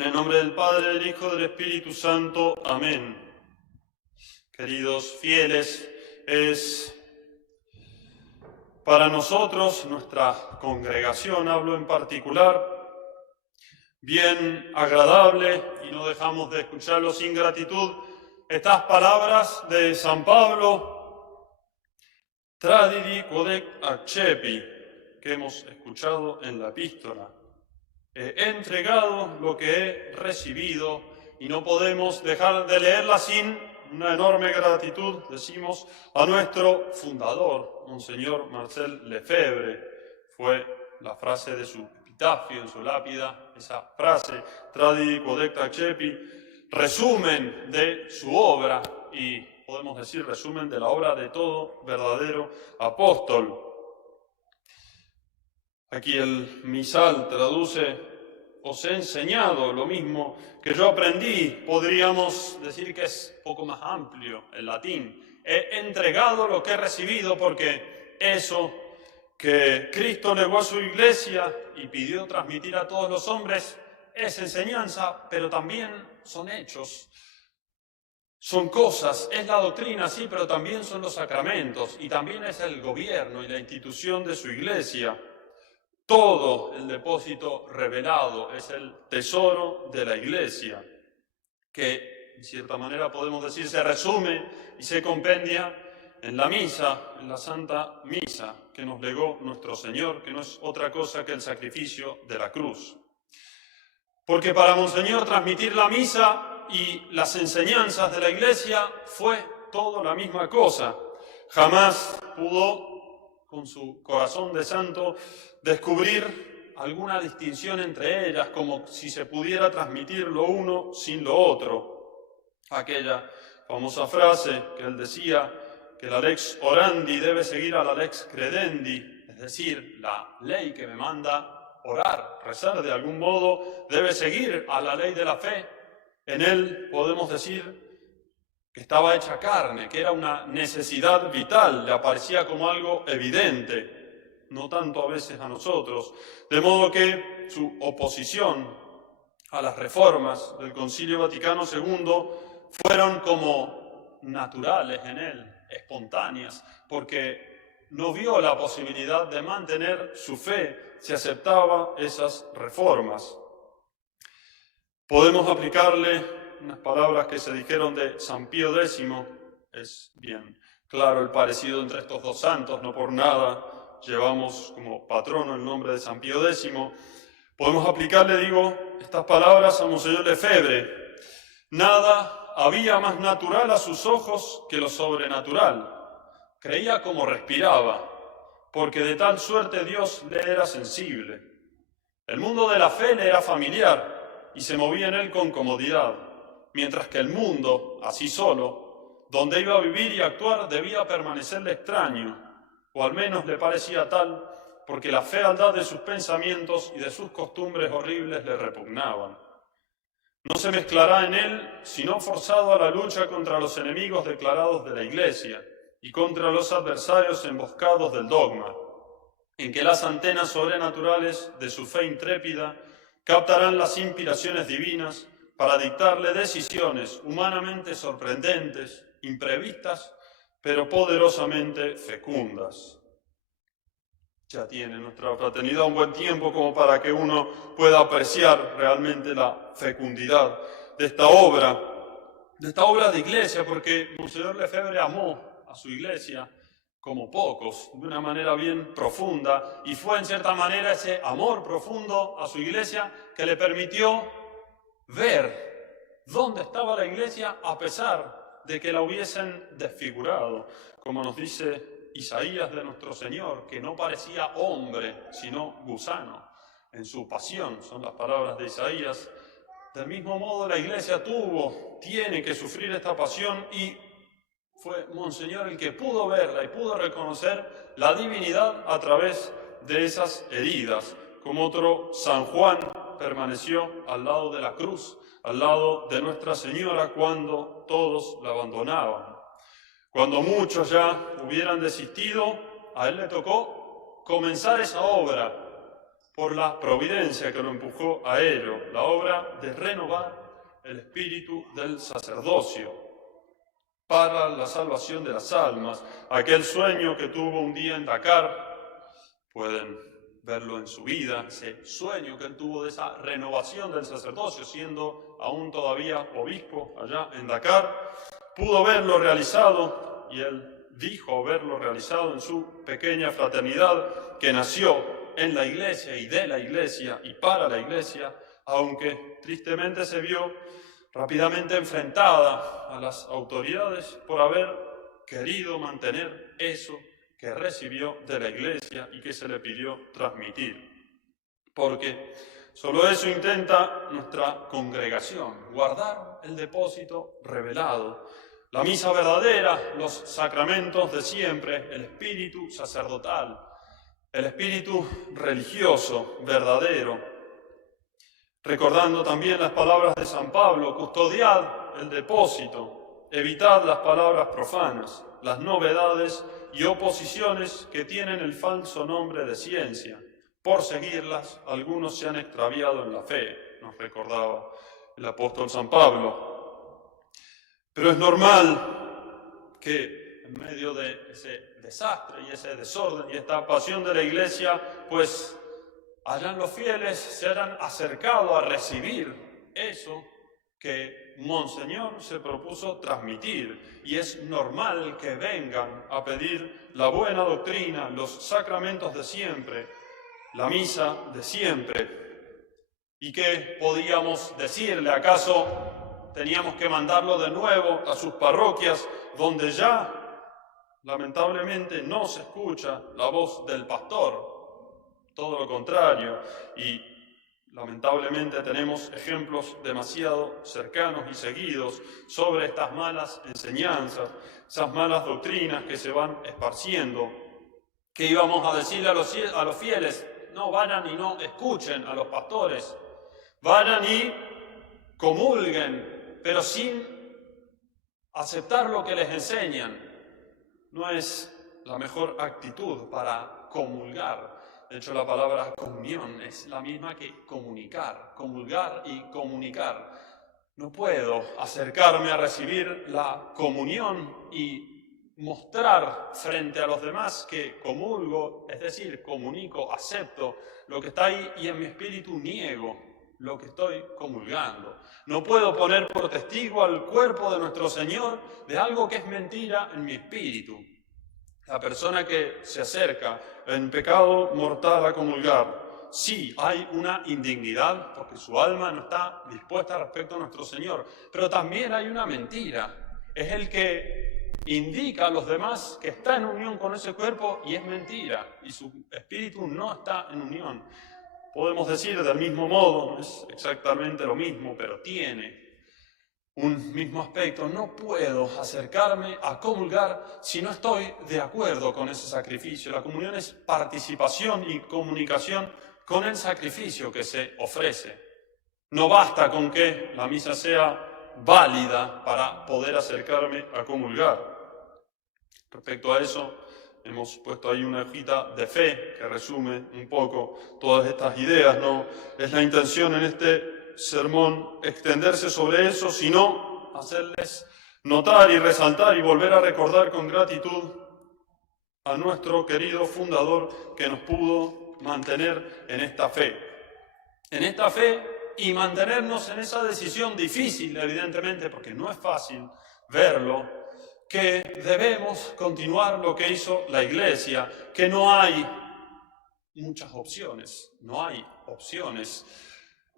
En el nombre del Padre, del Hijo y del Espíritu Santo. Amén. Queridos fieles, es para nosotros, nuestra congregación, hablo en particular, bien agradable, y no dejamos de escucharlo sin gratitud, estas palabras de San Pablo, Tradidi quodec accepi, que hemos escuchado en la epístola. He entregado lo que he recibido, y no podemos dejar de leerla sin una enorme gratitud, decimos, a nuestro fundador, Monseñor Marcel Lefebvre. Fue la frase de su epitafio en su lápida, esa frase, Tradidi quodec accepi, resumen de su obra, y podemos decir resumen de la obra de todo verdadero apóstol. Aquí el misal traduce: os he enseñado lo mismo que yo aprendí. Podríamos decir que es poco más amplio el latín. He entregado lo que he recibido, porque eso que Cristo legó a su iglesia y pidió transmitir a todos los hombres es enseñanza, pero también son hechos. Son cosas, es la doctrina, sí, pero también son los sacramentos, y también es el gobierno y la institución de su iglesia. Todo el depósito revelado es el tesoro de la Iglesia, que en cierta manera podemos decir se resume y se compendia en la misa, en la Santa Misa, que nos legó nuestro Señor, que no es otra cosa que el sacrificio de la cruz. Porque para Monseñor transmitir la misa y las enseñanzas de la Iglesia fue todo la misma cosa. Jamás pudo, con su corazón de santo, descubrir alguna distinción entre ellas, como si se pudiera transmitir lo uno sin lo otro. Aquella famosa frase que él decía, que la lex orandi debe seguir a la lex credendi, es decir, la ley que me manda orar, rezar de algún modo, debe seguir a la ley de la fe. En él podemos decir que estaba hecha carne, que era una necesidad vital, le aparecía como algo evidente, no tanto a veces a nosotros. De modo que su oposición a las reformas del Concilio Vaticano II fueron como naturales en él, espontáneas, porque no vio la posibilidad de mantener su fe si aceptaba esas reformas. Podemos aplicarle unas palabras que se dijeron de San Pío X, es bien claro el parecido entre estos dos santos, no por nada llevamos como patrono el nombre de San Pío X. Podemos aplicarle, digo, estas palabras a Monseñor Lefebvre. Nada había más natural a sus ojos que lo sobrenatural. Creía como respiraba, porque de tal suerte Dios le era sensible. El mundo de la fe le era familiar y se movía en él con comodidad, mientras que el mundo, así solo, donde iba a vivir y actuar, debía permanecerle extraño, o al menos le parecía tal, porque la fealdad de sus pensamientos y de sus costumbres horribles le repugnaban. No se mezclará en él, sino forzado a la lucha contra los enemigos declarados de la Iglesia y contra los adversarios emboscados del dogma, en que las antenas sobrenaturales de su fe intrépida captarán las inspiraciones divinas para dictarle decisiones humanamente sorprendentes, imprevistas, pero poderosamente fecundas. Ya tiene nuestra fraternidad un buen tiempo como para que uno pueda apreciar realmente la fecundidad de esta obra de iglesia, porque Monseñor Lefebvre amó a su iglesia como pocos, de una manera bien profunda, y fue en cierta manera ese amor profundo a su iglesia que le permitió ver dónde estaba la iglesia a pesar de que la hubiesen desfigurado, como nos dice Isaías de nuestro Señor, que no parecía hombre, sino gusano. En su pasión, son las palabras de Isaías. Del mismo modo la iglesia tiene que sufrir esta pasión, y fue Monseñor el que pudo verla y pudo reconocer la divinidad a través de esas heridas, como otro San Juan permaneció al lado de la cruz, al lado de Nuestra Señora cuando todos la abandonaban. Cuando muchos ya hubieran desistido, a él le tocó comenzar esa obra por la providencia que lo empujó a ello, la obra de renovar el espíritu del sacerdocio para la salvación de las almas. Aquel sueño que tuvo un día en Dakar, pueden verlo en su vida, ese sueño que él tuvo de esa renovación del sacerdocio, siendo aún todavía obispo allá en Dakar, pudo verlo realizado, y él dijo verlo realizado en su pequeña fraternidad que nació en la iglesia y de la iglesia y para la iglesia, aunque tristemente se vio rápidamente enfrentada a las autoridades por haber querido mantener eso que recibió de la iglesia y que se le pidió transmitir. Porque solo eso intenta nuestra congregación, guardar el depósito revelado, la misa verdadera, los sacramentos de siempre, el espíritu sacerdotal, el espíritu religioso verdadero. Recordando también las palabras de San Pablo: custodiad el depósito, evitad las palabras profanas, las novedades y oposiciones que tienen el falso nombre de ciencia. Por seguirlas, algunos se han extraviado en la fe, nos recordaba el apóstol San Pablo. Pero es normal que en medio de ese desastre y ese desorden y esta pasión de la iglesia, pues hayan los fieles se hayan acercado a recibir eso que Monseñor se propuso transmitir, y es normal que vengan a pedir la buena doctrina, los sacramentos de siempre, la misa de siempre. ¿Y qué podíamos decirle? ¿Acaso teníamos que mandarlo de nuevo a sus parroquias, donde ya lamentablemente no se escucha la voz del pastor? Todo lo contrario, y lamentablemente tenemos ejemplos demasiado cercanos y seguidos sobre estas malas enseñanzas, esas malas doctrinas que se van esparciendo. ¿Qué íbamos a decirle a los fieles? No vayan y no escuchen a los pastores, vayan y comulguen, pero sin aceptar lo que les enseñan. No es la mejor actitud para comulgar. De hecho, la palabra comunión es la misma que comunicar, comulgar y comunicar. No puedo acercarme a recibir la comunión y mostrar frente a los demás que comulgo, es decir, comunico, acepto lo que está ahí, y en mi espíritu niego lo que estoy comulgando. No puedo poner por testigo al cuerpo de nuestro Señor de algo que es mentira en mi espíritu. La persona que se acerca en pecado mortal a comulgar, sí hay una indignidad porque su alma no está dispuesta respecto a nuestro Señor, pero también hay una mentira. Es el que indica a los demás que está en unión con ese cuerpo y es mentira, y su espíritu no está en unión. Podemos decir del mismo modo, no es exactamente lo mismo, pero tiene un mismo aspecto. No puedo acercarme a comulgar si no estoy de acuerdo con ese sacrificio. La comunión es participación y comunicación con el sacrificio que se ofrece. No basta con que la misa sea válida para poder acercarme a comulgar. Respecto a eso, hemos puesto ahí una hojita de fe que resume un poco todas estas ideas. No es la intención en este sermón extenderse sobre eso, sino hacerles notar y resaltar y volver a recordar con gratitud a nuestro querido fundador que nos pudo mantener en esta fe. En esta fe y mantenernos en esa decisión difícil, evidentemente, porque no es fácil verlo, que debemos continuar lo que hizo la Iglesia, que no hay muchas opciones, no hay opciones.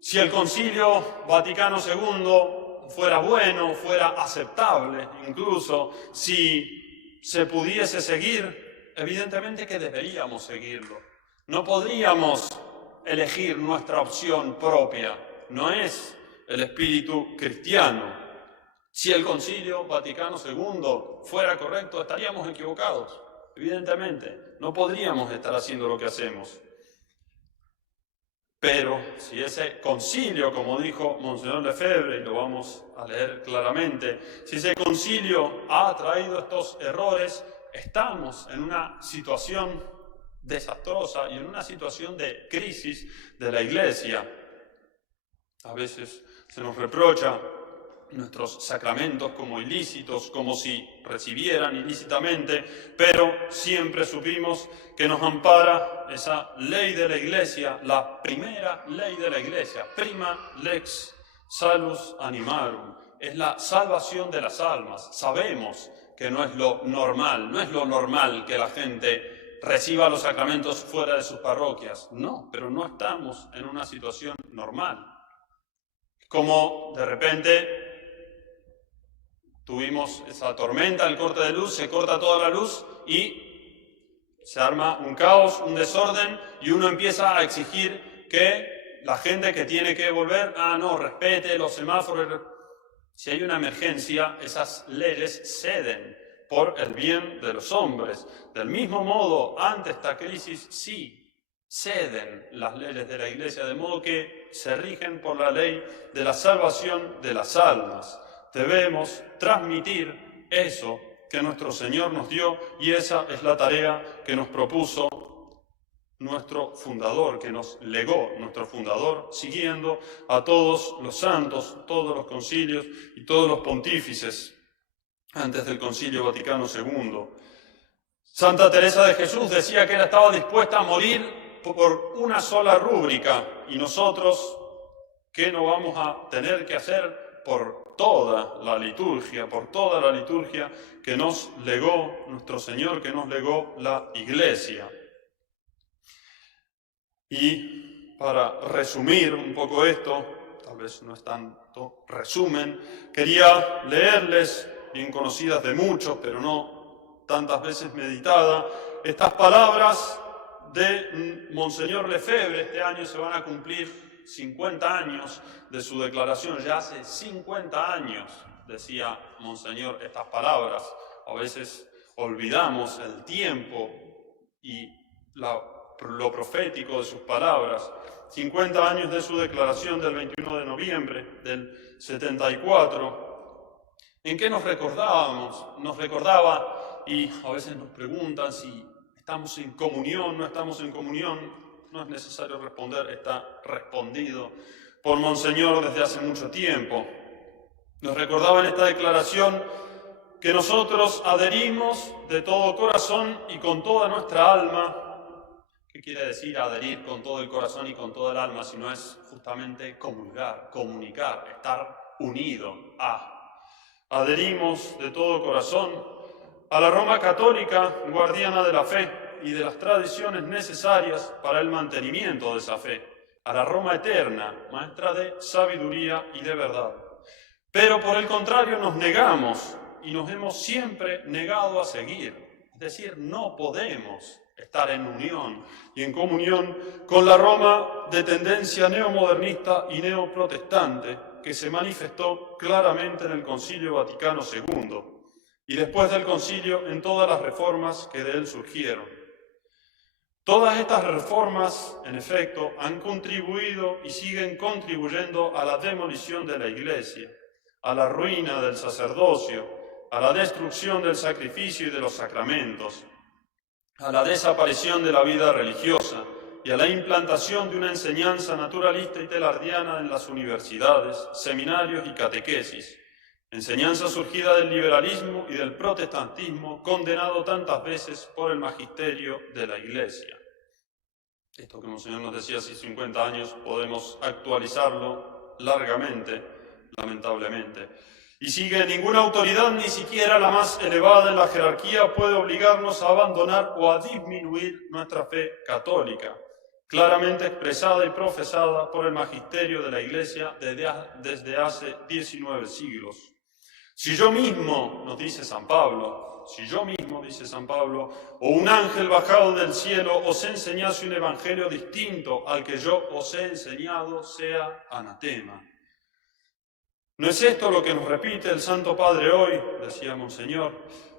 Si el Concilio Vaticano II fuera bueno, fuera aceptable, incluso si se pudiese seguir, evidentemente que deberíamos seguirlo. No podríamos elegir nuestra opción propia, no es el espíritu cristiano. Si el Concilio Vaticano II fuera correcto, estaríamos equivocados, evidentemente. No podríamos estar haciendo lo que hacemos. Pero si ese concilio, como dijo Monseñor Lefebvre, y lo vamos a leer claramente, si ese concilio ha traído estos errores, estamos en una situación desastrosa y en una situación de crisis de la Iglesia. A veces se nos reprocha nuestros sacramentos como ilícitos, como si recibieran ilícitamente, pero siempre supimos que nos ampara esa ley de la Iglesia, la primera ley de la Iglesia, prima lex salus animarum, es la salvación de las almas. Sabemos que no es lo normal que la gente reciba los sacramentos fuera de sus parroquias, no, pero no estamos en una situación normal. Como de repente tuvimos esa tormenta, el corte de luz, se corta toda la luz y se arma un caos, un desorden, y uno empieza a exigir que la gente que tiene que volver, no, respete los semáforos. Si hay una emergencia, esas leyes ceden por el bien de los hombres. Del mismo modo, ante esta crisis, sí, ceden las leyes de la Iglesia, de modo que se rigen por la ley de la salvación de las almas. Debemos transmitir eso que nuestro Señor nos dio, y esa es la tarea que nos propuso nuestro fundador, que nos legó nuestro fundador, siguiendo a todos los santos, todos los concilios y todos los pontífices antes del Concilio Vaticano II. Santa Teresa de Jesús decía que ella estaba dispuesta a morir por una sola rúbrica, y nosotros, ¿qué no vamos a tener que hacer por toda la liturgia que nos legó nuestro Señor, que nos legó la Iglesia? Y para resumir un poco esto, tal vez no es tanto resumen, quería leerles, bien conocidas de muchos, pero no tantas veces meditadas, estas palabras de Monseñor Lefebvre. Este año se van a cumplir 50 años de su declaración. Ya hace 50 años decía Monseñor estas palabras. A veces olvidamos el tiempo y lo profético de sus palabras. 50 años de su declaración del 21 de noviembre del 74. ¿En qué nos recordábamos? Nos recordaba, y a veces nos preguntan si estamos en comunión, no estamos en comunión. No es necesario responder, está respondido por Monseñor desde hace mucho tiempo. Nos recordaba en esta declaración que nosotros adherimos de todo corazón y con toda nuestra alma. ¿Qué quiere decir adherir con todo el corazón y con toda el alma? Si no es justamente comulgar, comunicar, estar unido a. Adherimos de todo corazón a la Roma católica, guardiana de la fe y de las tradiciones necesarias para el mantenimiento de esa fe, a la Roma eterna, maestra de sabiduría y de verdad. Pero por el contrario nos negamos y nos hemos siempre negado a seguir. Es decir, no podemos estar en unión y en comunión con la Roma de tendencia neomodernista y neoprotestante que se manifestó claramente en el Concilio Vaticano II y después del concilio en todas las reformas que de él surgieron. Todas estas reformas, en efecto, han contribuido y siguen contribuyendo a la demolición de la Iglesia, a la ruina del sacerdocio, a la destrucción del sacrificio y de los sacramentos, a la desaparición de la vida religiosa y a la implantación de una enseñanza naturalista y telardiana en las universidades, seminarios y catequesis, enseñanza surgida del liberalismo y del protestantismo, condenado tantas veces por el magisterio de la Iglesia. Esto que Monseñor nos decía hace 50 años, podemos actualizarlo largamente, lamentablemente. Y sigue: ninguna autoridad, ni siquiera la más elevada en la jerarquía, puede obligarnos a abandonar o a disminuir nuestra fe católica, claramente expresada y profesada por el magisterio de la Iglesia desde hace 19 siglos. Si yo mismo, nos dice San Pablo, o un ángel bajado del cielo os enseñase un evangelio distinto al que yo os he enseñado, sea anatema. ¿No es esto lo que nos repite el Santo Padre hoy?, decía Monseñor.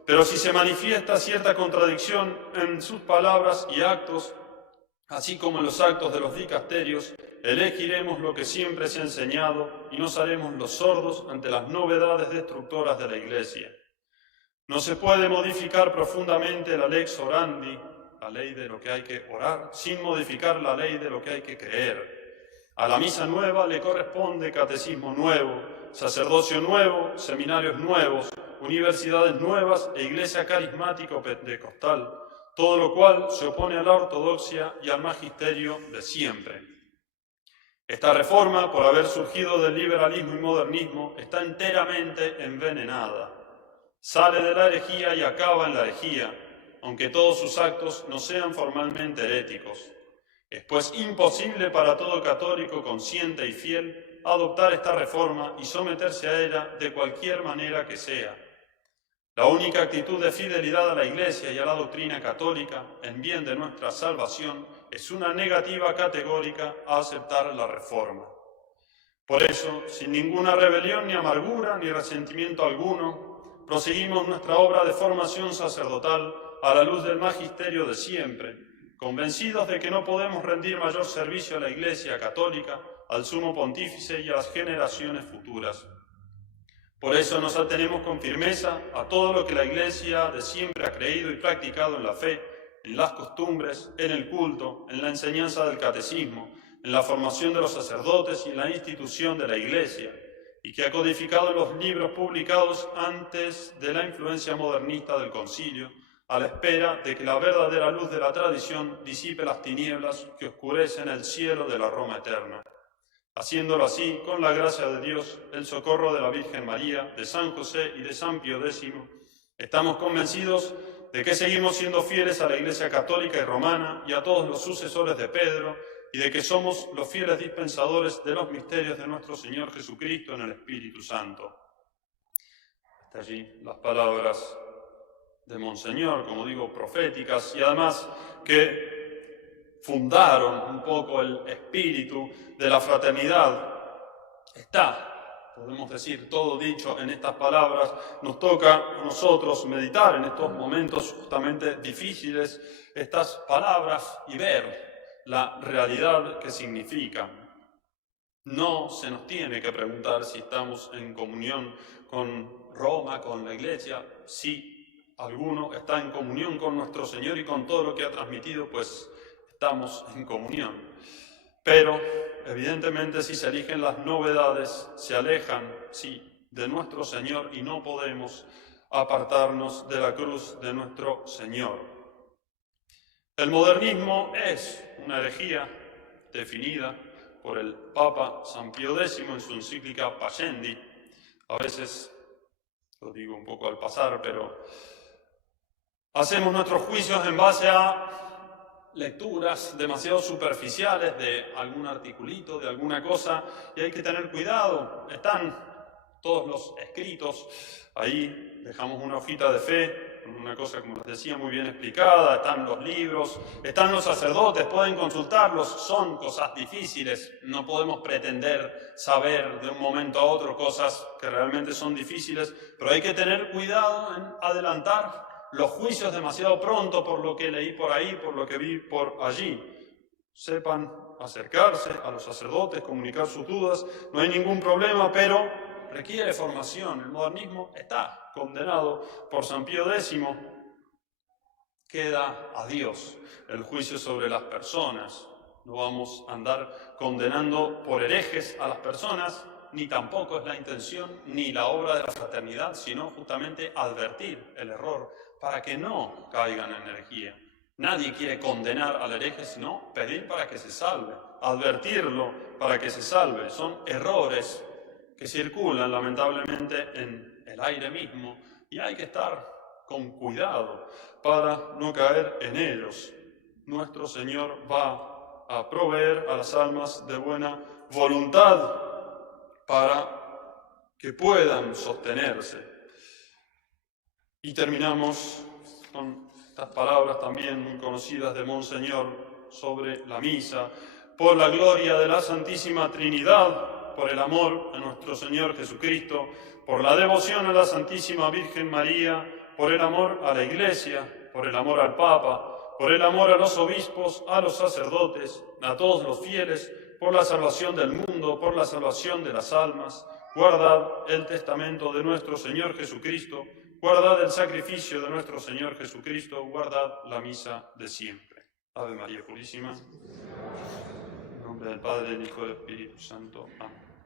Pero si se manifiesta cierta contradicción en sus palabras y actos, así como en los actos de los dicasterios, elegiremos lo que siempre se ha enseñado y nos haremos los sordos ante las novedades destructoras de la Iglesia. No se puede modificar profundamente la lex orandi, la ley de lo que hay que orar, sin modificar la ley de lo que hay que creer. A la misa nueva le corresponde catecismo nuevo, sacerdocio nuevo, seminarios nuevos, universidades nuevas e iglesia carismática pentecostal, todo lo cual se opone a la ortodoxia y al magisterio de siempre. Esta reforma, por haber surgido del liberalismo y modernismo, está enteramente envenenada. Sale de la herejía y acaba en la herejía, aunque todos sus actos no sean formalmente heréticos. Es pues imposible para todo católico consciente y fiel adoptar esta reforma y someterse a ella de cualquier manera que sea. La única actitud de fidelidad a la Iglesia y a la doctrina católica, en bien de nuestra salvación, es una negativa categórica a aceptar la reforma. Por eso, sin ninguna rebelión ni amargura ni resentimiento alguno, proseguimos nuestra obra de formación sacerdotal a la luz del magisterio de siempre, convencidos de que no podemos rendir mayor servicio a la Iglesia católica, al Sumo Pontífice y a las generaciones futuras. Por eso nos atenemos con firmeza a todo lo que la Iglesia de siempre ha creído y practicado en la fe, en las costumbres, en el culto, en la enseñanza del catecismo, en la formación de los sacerdotes y en la institución de la Iglesia, y que ha codificado en los libros publicados antes de la influencia modernista del Concilio, a la espera de que la verdadera luz de la tradición disipe las tinieblas que oscurecen el cielo de la Roma eterna. Haciéndolo así, con la gracia de Dios, el socorro de la Virgen María, de San José y de San Pío X, estamos convencidos de que seguimos siendo fieles a la Iglesia católica y romana y a todos los sucesores de Pedro, y de que somos los fieles dispensadores de los misterios de nuestro Señor Jesucristo en el Espíritu Santo. Hasta allí las palabras de Monseñor, como digo, proféticas, y además que fundaron un poco el espíritu de la fraternidad. Está, podemos decir, todo dicho en estas palabras. Nos toca a nosotros meditar en estos momentos justamente difíciles estas palabras y ver la realidad que significan. No se nos tiene que preguntar si estamos en comunión con Roma, con la Iglesia. Si alguno está en comunión con nuestro Señor y con todo lo que ha transmitido, pues estamos en comunión. Pero, evidentemente, si se eligen las novedades, se alejan, sí, de nuestro Señor, y no podemos apartarnos de la cruz de nuestro Señor. El modernismo es una herejía definida por el Papa San Pío X en su encíclica Pascendi. A veces, lo digo un poco al pasar, pero hacemos nuestros juicios en base a lecturas demasiado superficiales de algún articulito, de alguna cosa, y hay que tener cuidado. Están todos los escritos ahí, dejamos una hojita de fe, una cosa, como les decía, muy bien explicada. Están los libros, están los sacerdotes, pueden consultarlos. Son cosas difíciles, no podemos pretender saber de un momento a otro cosas que realmente son difíciles, pero hay que tener cuidado en adelantar los juicios demasiado pronto por lo que leí por ahí, por lo que vi por allí. Sepan acercarse a los sacerdotes, comunicar sus dudas, no hay ningún problema, pero requiere formación. El modernismo está condenado por San Pío X. Queda a Dios el juicio sobre las personas. No vamos a andar condenando por herejes a las personas, ni tampoco es la intención ni la obra de la fraternidad, sino justamente advertir el error para que no caigan en herejía. Nadie quiere condenar al hereje, sino pedir para que se salve, advertirlo para que se salve. Son errores que circulan lamentablemente en el aire mismo y hay que estar con cuidado para no caer en ellos. Nuestro Señor va a proveer a las almas de buena voluntad para que puedan sostenerse. Y terminamos con estas palabras también muy conocidas de Monseñor sobre la misa. Por la gloria de la Santísima Trinidad, por el amor a nuestro Señor Jesucristo, por la devoción a la Santísima Virgen María, por el amor a la Iglesia, por el amor al Papa, por el amor a los obispos, a los sacerdotes, a todos los fieles, por la salvación del mundo, por la salvación de las almas, guardad el testamento de nuestro Señor Jesucristo, guardad el sacrificio de nuestro Señor Jesucristo, guardad la misa de siempre. Ave María Purísima. En nombre del Padre, del Hijo y del Espíritu Santo. Amén.